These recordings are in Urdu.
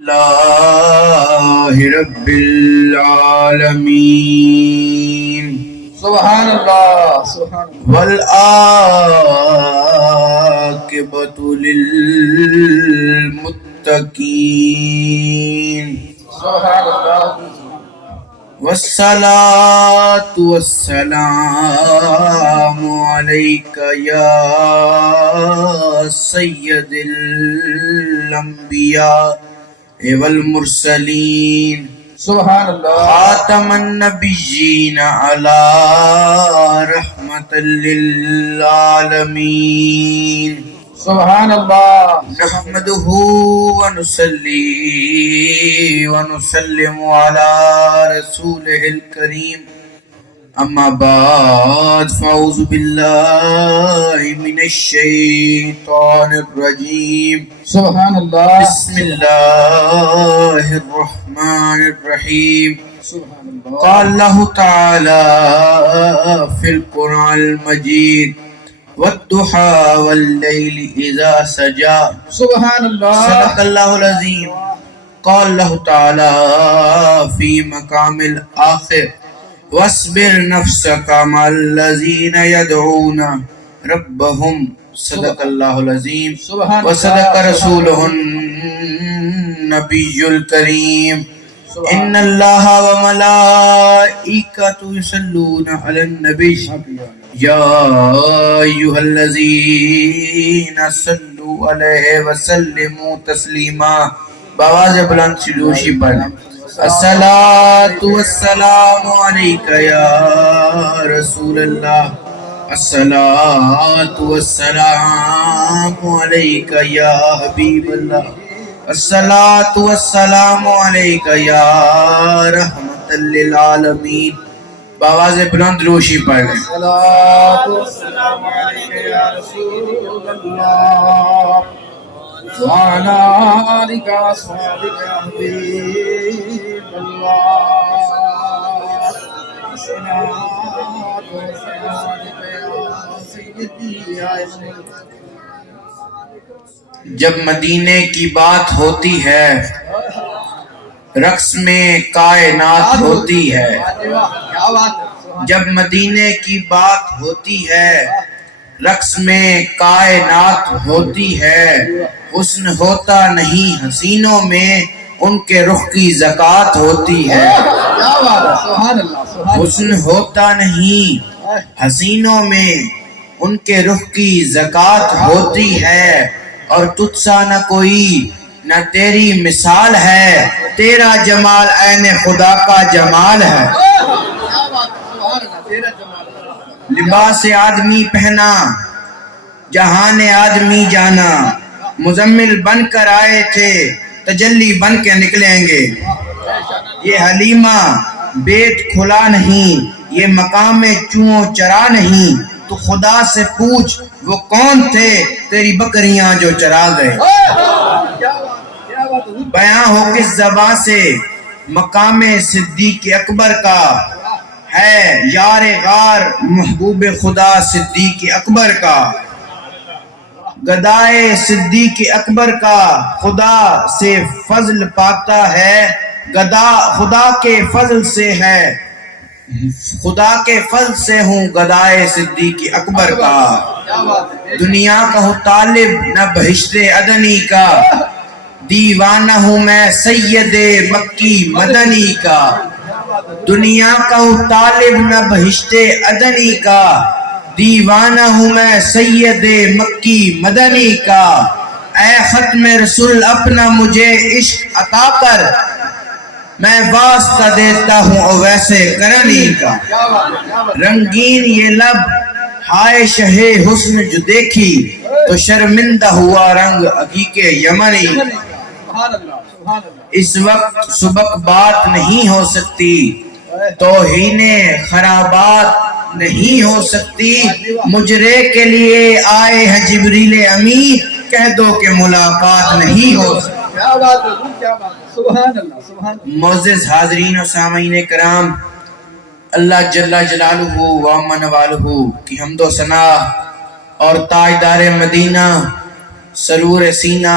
اللہ رب العالمین سبحان اللہ سبحان اللہ والعاقبۃ للمتقین سبحان اللہ والصلاة والسلام علیک یا سید الانبیاء والمرسلین سبحان اللہ خاتم النبیین علی رحمت للعالمین سبحان اللہ نحمده ونصلي ونسلم على رسوله الكريم اما بعد فاعوذ بالله من الشيطان الرجيم سبحان اللہ بسم الله الرحمن الرحيم سبحان اللہ قال الله تعالى في القرآن المجيد والضحى والليل إذا سجى سبحان اللہ صدق الله العظيم قال الله تعالى في مقام الآخر واصبر نفسك مع الذين يدعون ربهم صدق الله العظيم سبحان وصدق اللہ رسوله النبي الكريم إن الله وملائكته يصلون على النبي يا أيها الذين صلوا عليه وسلموا تسليما بآواز بلند سلوشی پڑھیں الصلاة والسلام عليك يا رسول الله الصلاة والسلام عليك يا حبيب الله الصلاة والسلام عليك يا رحمت للعالمین بآواز بلند روشی پڑھیں صلاۃ والسلام علیک یا رسول اللہ وعلی آلک واصحابک یا حبیب اللہ صلاۃ والسلام علیک یا سیدی یا رسول اللہ جب مدینے کی بات ہوتی ہے رقص میں کائنات ہوتی ہے کیا بات ہے جب مدینے کی بات ہوتی ہے رقص میں کائنات ہوتی ہے حسن ہوتا نہیں حسینوں میں ان کے رخ کی زکات ہوتی ہے کیا بات ہے سبحان اللہ سبحان حسن ہوتا نہیں حسینوں میں ان کے رخ کی زکات ہوتی ہے اور تجھ سا نہ کوئی نہ تیری مثال ہے تیرا جمال عین خدا کا جمال ہے لباس آدمی پہنا جہان آدمی جانا مزمل بن کر آئے تھے تجلی بن کے نکلیں گے یہ حلیمہ بیت کھلا نہیں یہ مقام چوں چرا نہیں تو خدا سے پوچھ وہ کون تھے تیری بکریاں جو چرا گئے بیاں ہو کس زبان سے مقام صدیق اکبر کا ہے یار غار محبوب خدا صدیق اکبر کا گدائے صدیق اکبر کا خدا سے فضل پاتا ہے گدا خدا کے فضل سے ہے خدا کے فضل سے ہوں گدائے صدیق اکبر کا دنیا کا ہوں طالب نہ بہشت عدنی کا دیوانہ ہوں میں سید مکی مدنی کا دنیا کا ہوں طالب نہ بہشت عدنی کا دیوانہ ہوں میں سید مکی مدنی کا اے ختم رسول اپنا مجھے عشق عطا کر میں واسطہ دیتا ہوں ویسے کرنی کا رنگین یہ لب ہائے شہ حسن جو دیکھی تو شرمندہ ہوا رنگ عقیق یمنی اس وقت سبق بات نہیں ہو سکتی توہین خرابات نہیں ہو سکتی مجرے کے لیے آئے ہیں جبریل امین کہہ دو کہ ملاقات نہیں ہو سکتی معزز حاضرین و سامعین کرام اللہ جل جلالہ و عم نوالہ کی حمد و ثنا اور تاجدار مدینہ سرور سینہ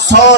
100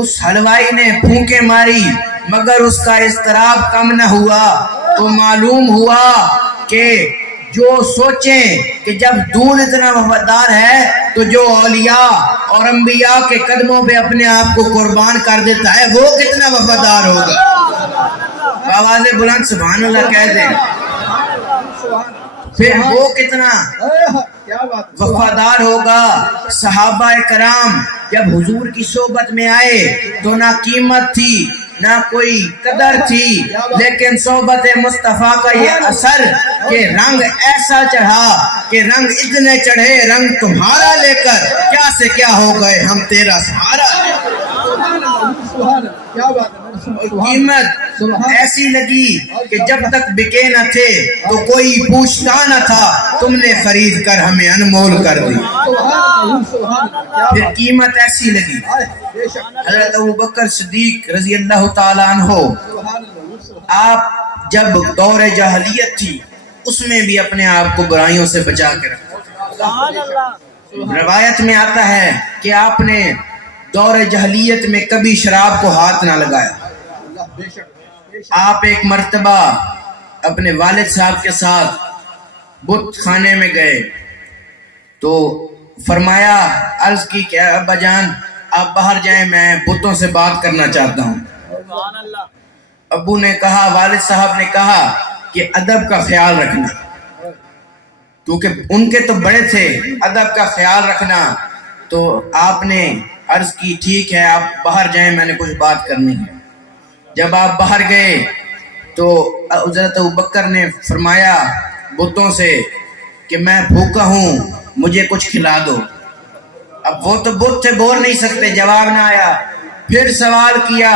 اس حلوائی نے پھونکے ماری مگر اس کا اضطراب کم نہ ہوا، تو معلوم ہوا کہ جو سوچیں کہ جب دودھ اتنا وفادار ہے تو جو اولیاء اور انبیاء کے قدموں پہ اپنے آپ کو قربان کر دیتا ہے وہ کتنا وفادار ہوگا۔ آواز بلند سبحان اللہ کہہ دیں، پھر وہ کتنا وفادار ہوگا۔ صحابہ کرام جب حضور کی صحبت میں آئے تو نہ قیمت تھی نہ کوئی قدر تھی، لیکن صحبت مصطفیٰ کا یہ اثر کہ رنگ ایسا چڑھا کہ رنگ اتنے چڑھے رنگ تمہارا لے کر کیا سے کیا ہو گئے ہم تیرا سہارا۔ قیمت ایسی لگی کہ جب تک بکے نہ تھے تو کوئی پوچھتا نہ تھا، تم نے خرید کر ہمیں انمول کر دی۔ پھر قیمت ایسی لگی، حضرت ابوبکر صدیق رضی اللہ تعالیٰ عنہ، آپ جب دور جاہلیت تھی اس میں بھی اپنے آپ کو برائیوں سے بچا کے رکھا۔ روایت میں آتا ہے کہ آپ نے دور جاہلیت میں کبھی شراب کو ہاتھ نہ لگایا۔ آپ ایک مرتبہ اپنے والد صاحب کے ساتھ بت خانے میں گئے تو فرمایا، عرض کی کہ ابا جان آپ باہر جائیں، میں بتوں سے بات کرنا چاہتا ہوں۔ ابو نے کہا، والد صاحب نے کہا کہ ادب کا خیال رکھنا، کیونکہ ان کے تو بڑے تھے، ادب کا خیال رکھنا۔ تو آپ نے عرض کی ٹھیک ہے آپ باہر جائیں، میں نے کچھ بات کرنی ہے۔ جب آپ باہر گئے تو حضرت ابوبکر نے فرمایا بتوں سے کہ میں بھوکا ہوں، مجھے کچھ کھلا دو۔ اب وہ تو بت تھے، بول نہیں سکتے، جواب نہ آیا۔ پھر سوال کیا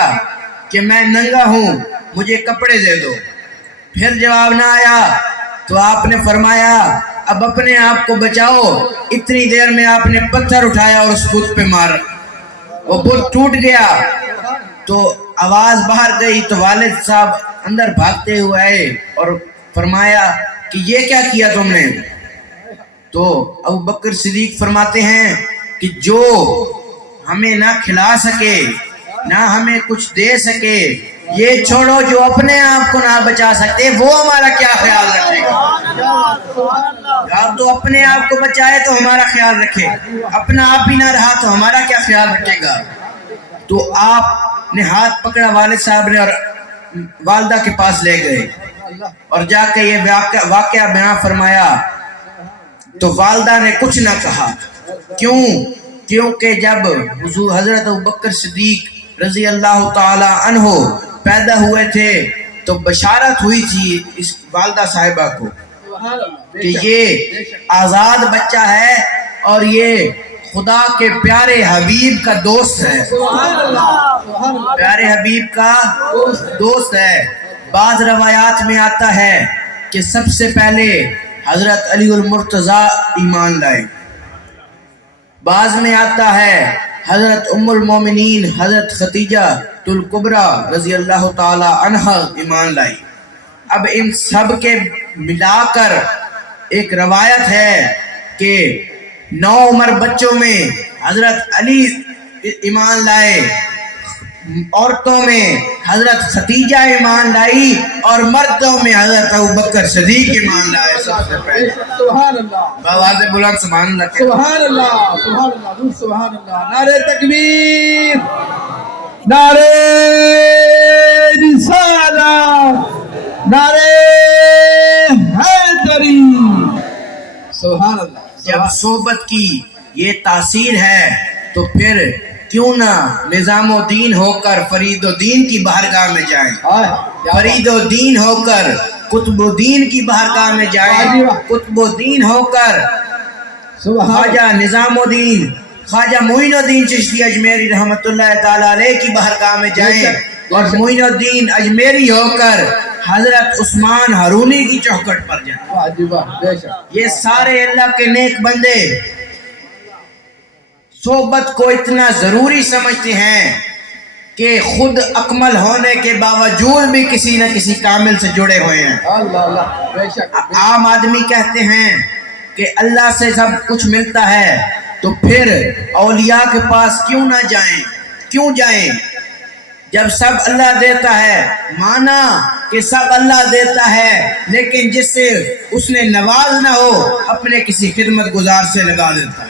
کہ میں ننگا ہوں، مجھے کپڑے دے دو۔ پھر جواب نہ آیا تو آپ نے فرمایا اب اپنے آپ کو بچاؤ۔ اتنی دیر میں آپ نے پتھر اٹھایا اور اس بت پہ مارا، وہ بت ٹوٹ گیا۔ تو آواز باہر گئی تو والد صاحب اندر بھاگتے ہوئے آئے اور فرمایا کہ یہ کیا کیا تم نے؟ تو ابوبکر صدیق فرماتے ہیں کہ جو ہمیں نہ کھلا سکے نہ ہمیں کچھ دے سکے، یہ چھوڑو جو اپنے آپ کو نہ بچا سکتے وہ ہمارا کیا خیال رکھے گا؟ آپ تو اپنے آپ کو بچائے تو ہمارا خیال رکھے، اپنا آپ ہی نہ رہا تو ہمارا کیا خیال رکھے گا؟ تو آپ نے ہاتھ پکڑا والد صاحب نے اور والدہ کے پاس لے گئے اور جا کے یہ واقعہ بیان فرمایا۔ تو والدہ نے کچھ نہ کہا، کیونکہ جب حضور حضرت ابوبکر صدیق رضی اللہ تعالی عنہ پیدا ہوئے تھے تو بشارت ہوئی تھی اس والدہ صاحبہ کو کہ یہ آزاد بچہ ہے اور یہ خدا کے پیارے حبیب کا دوست ہے، پیارے حبیب کا دوست ہے۔ بعض روایات میں آتا ہے کہ سب سے پہلے حضرت علی المرتضیٰ ایمان لائے، بعض میں آتا ہے حضرت ام المومنین حضرت خدیجہ الکبریٰ رضی اللہ تعالی عنہ ایمان لائی۔ اب ان سب کے ملا کر ایک روایت ہے کہ 9 عمر بچوں میں حضرت علی ایمان لائے، عورتوں میں حضرت خدیجہ ایمان لائی اور مردوں میں حضرت ابوبکر صدیق ایمان لائے سب سے پہلے۔ سبحان اللہ، آواز بلند سبحان اللہ، سبحان اللہ، سبحان اللہ، سبحان اللہ۔ نعرہ تکبیر، نعرہ رسالت، نعرہ حیدری۔ سبحان اللہ۔ جب صحبت کی یہ تاثیر ہے تو پھر کیوں نہ نظام الدین ہو کر فرید الدین کی بارگاہ میں جائیں، فرید الدین ہو کر قطب الدین کی بارگاہ میں جائیں، قطب الدین ہو کر خواجہ نظام الدین خواجہ معین الدین چشتی اجمیری رحمۃ اللہ تعالی علیہ کی بارگاہ میں جائیں اور معین الدین اجمیری ہو کر حضرت عثمان ہارونی کی چوکھٹ پر جائیں۔ یہ سارے اللہ کے نیک بندے صحبت کو اتنا ضروری سمجھتے ہیں کہ خود اکمل ہونے کے باوجود بھی کسی نہ کسی کامل سے جڑے ہوئے ہیں۔ عام آدمی کہتے ہیں کہ اللہ سے سب کچھ ملتا ہے تو پھر اولیاء کے پاس کیوں نہ جائیں، کیوں جائیں جب سب اللہ دیتا ہے؟ مانا کہ سب اللہ دیتا ہے لیکن جس سے اس نے نواز نہ ہو اپنے کسی خدمت گزار سے لگا دیتا ہے۔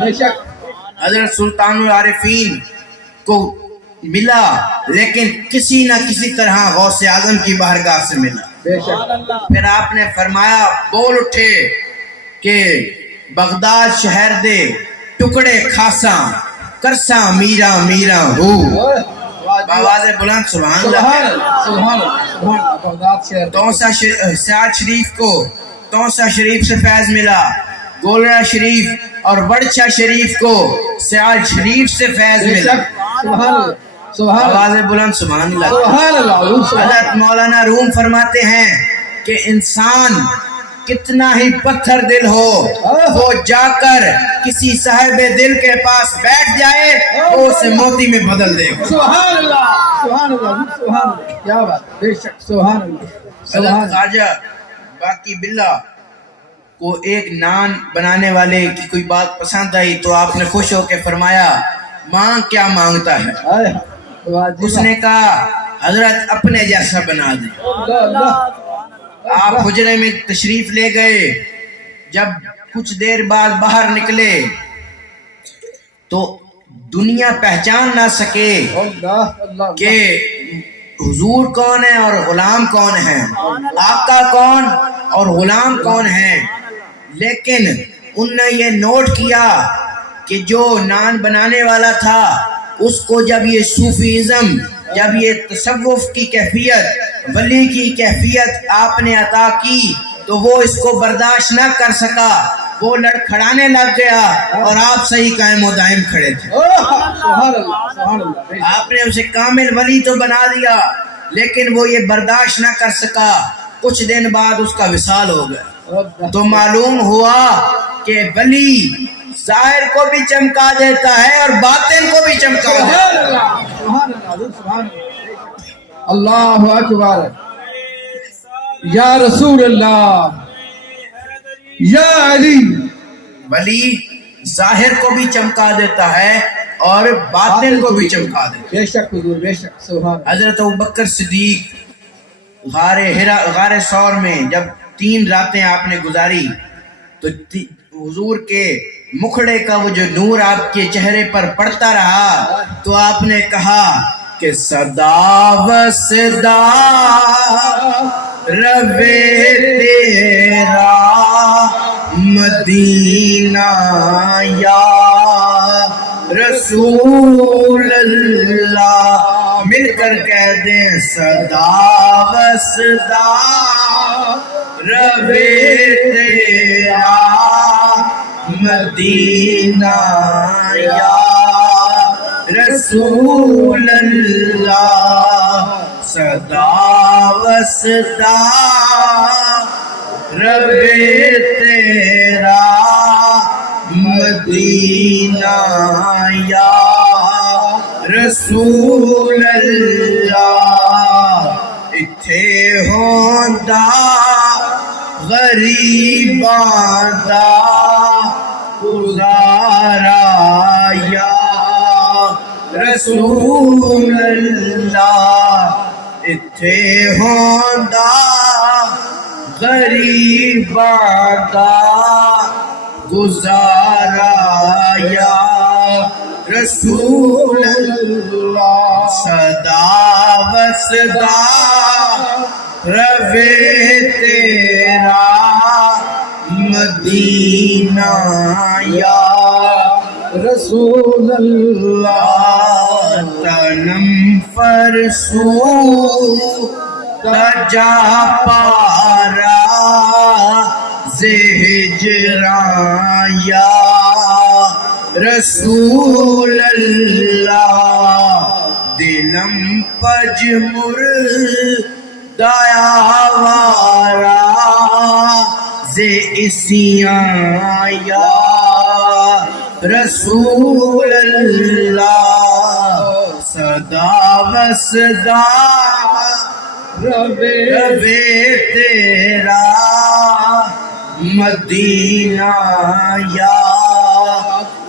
بے شک حضرت سلطان العارفین کو ملا لیکن کسی نہ کسی طرح غوث اعظم کی بارگاہ سے ملا۔ بے شک پھر آپ نے فرمایا، بول اٹھے کہ بغداد شہر دے ٹکڑے کھاساں کرساں میرا میرا ہو۔ آواز بلند سبحان اللہ۔ سبحان اللہ سبحان اللہ سبحان اللہ۔ بغداد شہر توسا سیاد شریف کو توسا شریف سے فیض ملا، گولڑا شریف اور بڑچا شریف کو سیاد شریف سے فیض بے ملا۔ شک سبحان اللہ سبحان اللہ آواز بلند سبحان اللہ۔ سبحان اللہ حضرت مولانا روم فرماتے ہیں کہ انسان کتنا ہی پتھر دل ہو وہ جا کر کسی صاحب دل کے پاس بیٹھ جائے وہ اسے موتی میں بدل دے گا۔ سبحان اللہ سبحان اللہ سبحان اللہ۔ کیا بات، بے شک سبحان اللہ سبحان حضرت اللہ۔ خواجہ باقی باللہ کو ایک نان بنانے والے کی کوئی بات پسند آئی تو آپ نے خوش ہو کے فرمایا، مانگ کیا مانگتا ہے؟ اس نے کہا حضرت اپنے جیسا بنا دیں۔ آپ حجرے میں تشریف لے گئے، جب کچھ دیر بعد باہر نکلے تو دنیا پہچان نہ سکے کہ حضور کون ہے اور غلام کون ہے، آقا کون اور غلام کون ہے، لیکن ان نے یہ نوٹ کیا کہ جو نان بنانے والا تھا اس کو جب یہ صوفیزم، جب یہ تصوف کی کیفیت، ولی کی کیفیت آپ نے عطا کی تو وہ اس کو برداشت نہ کر سکا، وہ لڑکھڑانے لگ گیا اور آپ صحیح قائم و دائم کھڑے تھے۔ سبحان اللہ سبحان اللہ۔ آپ نے اسے کامل ولی تو بنا دیا لیکن وہ یہ برداشت نہ کر سکا، کچھ دن بعد اس کا وصال ہو گیا تو معلوم ہوا کہ ولی ظاہر کو بھی چمکا دیتا ہے اور باطن کو بھی چمکا دیتا ہے۔ سبحان اللہ سبحان اللہ سبحان اللہ۔ اللہ اکبر۔ یا رسول اللہ یا علی۔ ولی ظاہر کو بھی چمکا دیتا ہے اور باطن کو بھی چمکا دیتا ہے۔ بے شک حضور بے شک سبحان اللہ۔ حضرت ابوبکر صدیق غار ثور میں جب 3 راتیں آپ نے گزاری تو حضور کے مکھڑے کا وہ جو نور آپ کے چہرے پر پڑتا رہا تو آپ نے کہا کہ صدا وصدا روے تیرا مدینہ یا رسول اللہ، مل کر کہہ دیں صدا وصدا روے تیرا مدینہ یا رسول اللہ، صدا وصدا روے تیرا مدینہ یا رسول اللہ، اتھے ہوندا غریباں دا گزارا یا رسول اللہ، اتھے ہوندا غریباں دا گزارا یا رسول اللہ، صدا وصدا روے تیرا مدینہ یا رسول اللہ، تنم فرسو تجا پارا زہجران یا رسول اللہ، دلم پجمر دایا وارا زے اسیاں یا رسول اللہ، صدا وصدا روے تیرا مدینہ یا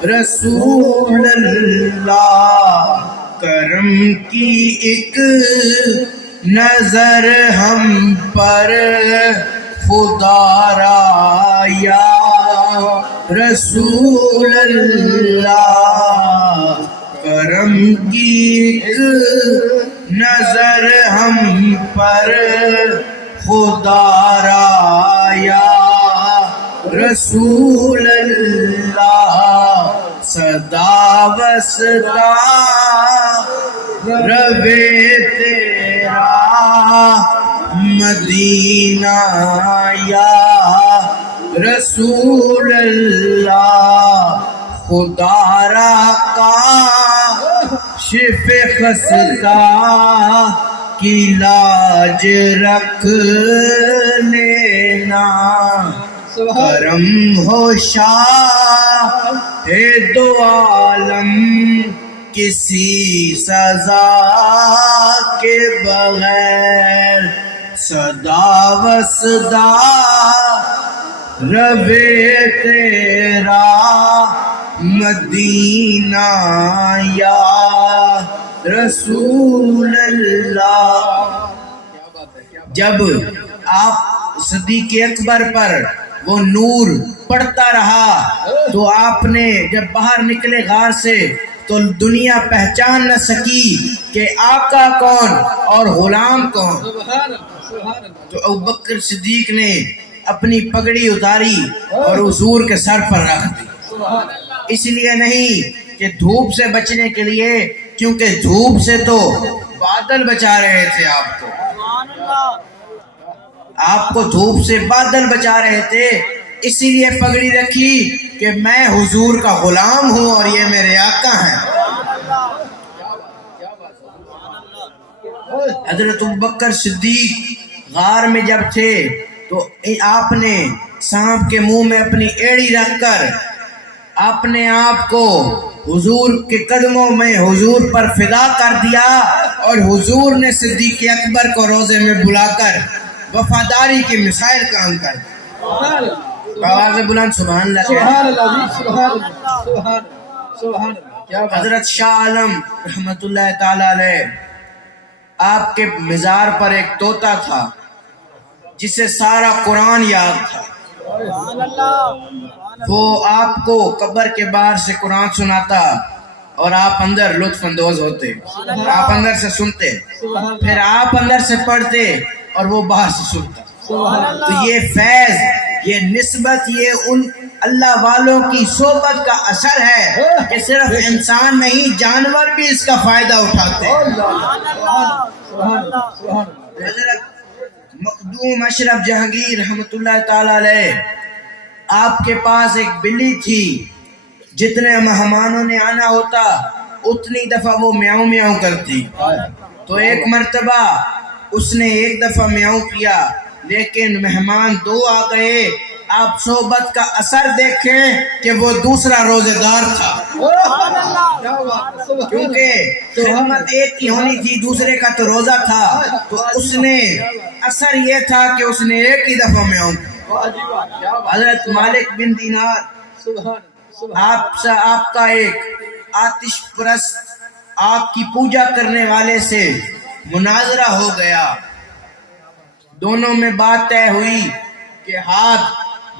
رسول اللہ، کرم کی ایک نظر ہم پر خدا را یا رسول اللہ، کرم کی ایک نظر ہم پر خدا را یا رسول اللہ، صدا وصدا روے تیرا مدینہ یا رسول اللہ، خدا را کاشف خستہ کی لاج رکھ لینا، کرم ہو شاہ دو عالم کسی سزا کے بغیر، صدا وصدا روے تیرا مدینہ یا رسول اللہ۔ جب آپ صدیق اکبر پر وہ نور پڑتا رہا تو آپ نے جب باہر نکلے غار سے تو دنیا پہچان نہ سکی کہ آقا کون اور غلام کون۔ تو ابوبکر صدیق نے اپنی پگڑی اتاری اور حضور کے سر پر رکھ دی، اس لیے نہیں کہ دھوپ سے بچنے کے لیے، کیونکہ دھوپ سے تو بادل بچا رہے تھے آپ کو دھوپ سے بادل بچا رہے تھے، اسی لیے پگڑی رکھی کہ میں حضور کا غلام ہوں اور یہ میرے آقا ہیں۔ حضرت ابوبکر صدیق غار میں جب تھے تو آپ نے سانپ کے منہ میں اپنی ایڑی رکھ کر اپنے آپ کو حضور کے قدموں میں حضور پر فدا کر دیا، اور حضور نے صدیق اکبر کو روزے میں بلا کر وفاداری کے مسائل کام کر دی۔ آواز بلند سبحان اللہ۔ حضرت شاہ عالم رحمت اللہ تعالی علیہ، آپ کے مزار پر ایک طوطا تھا جسے سارا قرآن یاد تھا، وہ آپ کو قبر کے باہر سے قرآن سناتا اور آپ اندر لطف اندوز ہوتے، آپ اندر سے سنتے، پھر آپ اندر سے پڑھتے اور وہ باہر سے سنتا۔ تو یہ فیض، یہ نسبت، یہ ان اللہ والوں کی صحبت کا اثر ہے کہ صرف انسان نہیں جانور بھی اس کا فائدہ اٹھاتے ہیں۔ حضرت مخدوم اشرف جہانگیر رحمت اللہ تعالی علیہ، آپ کے پاس ایک بلی تھی، جتنے مہمانوں نے آنا ہوتا اتنی دفعہ وہ میاؤں میاؤں کرتی۔ تو ایک مرتبہ اس نے ایک دفعہ میاؤں کیا، لیکن مہمان دو آ گئے۔ آپ صحبت کا اثر دیکھیں کہ وہ دوسرا روزے دار تھا، کیونکہ خدمت ایک کی ہونی تھی، دوسرے کا تو روزہ تھا، تو اس نے اثر یہ تھا کہ اس نے ایک ہی دفعہ میاؤں کیا۔ حضرت مالک بن دینار، آپ کا ایک آتش پرست آگ کی پوجا کرنے والے سے مناظرہ ہو گیا، دونوں میں بات طے ہوئی کہ ہاتھ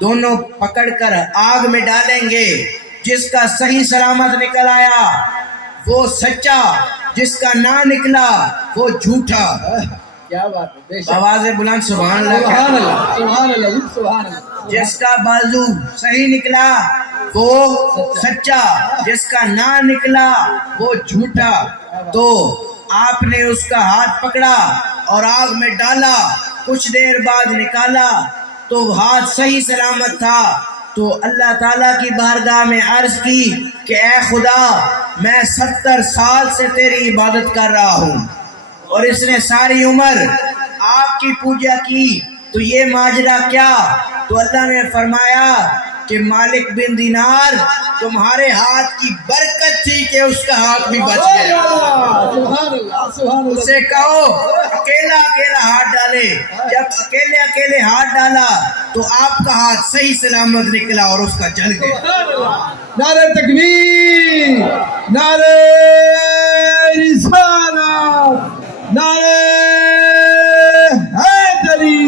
دونوں پکڑ کر آگ میں ڈالیں گے، جس کا صحیح سلامت نکل آیا وہ سچا، جس کا نہ نکلا وہ جھوٹا۔ کیا بات ہے، آواز بلند سبحان اللہ۔ جس کا بازو صحیح نکلا وہ سچا، جس کا نہ نکلا وہ جھوٹا۔ تو آپ نے اس کا ہاتھ پکڑا اور آگ میں ڈالا، کچھ دیر بعد نکالا تو ہاتھ صحیح سلامت تھا۔ تو اللہ تعالیٰ کی بارگاہ میں عرض کی کہ اے خدا، میں 70 سال سے تیری عبادت کر رہا ہوں اور اس نے ساری عمر آپ کی پوجا کی، تو یہ ماجرا کیا؟ تو اللہ نے فرمایا کہ مالک بن دینار، تمہارے ہاتھ کی برکت تھی کہ اس کا ہاتھ بھی بچ گیا۔ اسے کہو اکیلا اکیلا ہاتھ ڈالے۔ جب اکیلے اکیلے ہاتھ ڈالا تو آپ کا ہاتھ صحیح سلامت نکلا اور اس کا جل گیا۔ نعرہ تکبیر، نعرہ رسالت، نعرہ حیدری،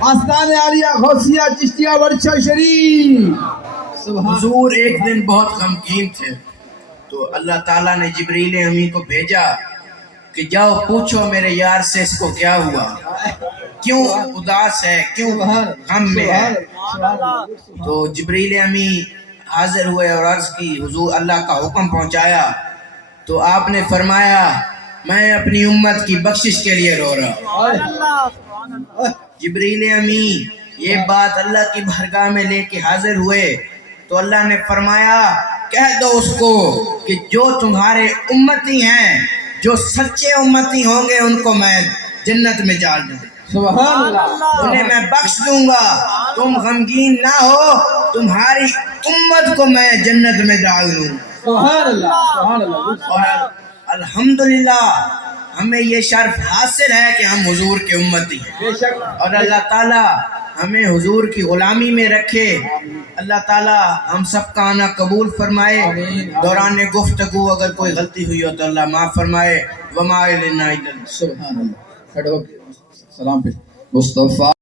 آستان عالیہ غوثیہ چشتیہ ورشہ شریف۔ سبحان حضور ایک دن بہت غمگین تھے، تو اللہ تعالیٰ نے جبریل امین کو بھیجا کہ جاؤ پوچھو میرے یار سے اس کو کیا ہوا، کیوں اداس ہے، کیوں غم میں ہے۔ تو جبریل امین حاضر ہوئے اور عرض کی حضور اللہ کا حکم پہنچایا، تو آپ نے فرمایا میں اپنی امت کی بخشش کے لیے رو رہا ہوں۔ جبریل امین یہ بات اللہ کی بارگاہ میں لے کے حاضر ہوئے تو اللہ نے فرمایا کہہ دو اس کو کہ جو تمہارے امتی ہیں، جو سچے امتی ہوں گے ان کو میں جنت میں ڈال دوں گا، سبحان اللہ، انہیں میں بخش دوں گا، تم غمگین نہ ہو، تمہاری امت کو میں جنت میں ڈال دوں گا۔ سبحان اللہ، سبحان اللہ۔ اور الحمدللہ ہمیں یہ شرف حاصل ہے کہ ہم حضور کے امتی ہیں، بے شک، اور اللہ تعالیٰ ہمیں حضور کی غلامی میں رکھے۔ اللہ تعالیٰ ہم سب کا آنا قبول فرمائے۔ دوران گفتگو اگر کوئی غلطی ہوئی ہو تو اللہ معاف فرمائے۔ وما الینا الا سبحان اللہ۔ کھڑے ہو کے سلام پہ مصطفیٰ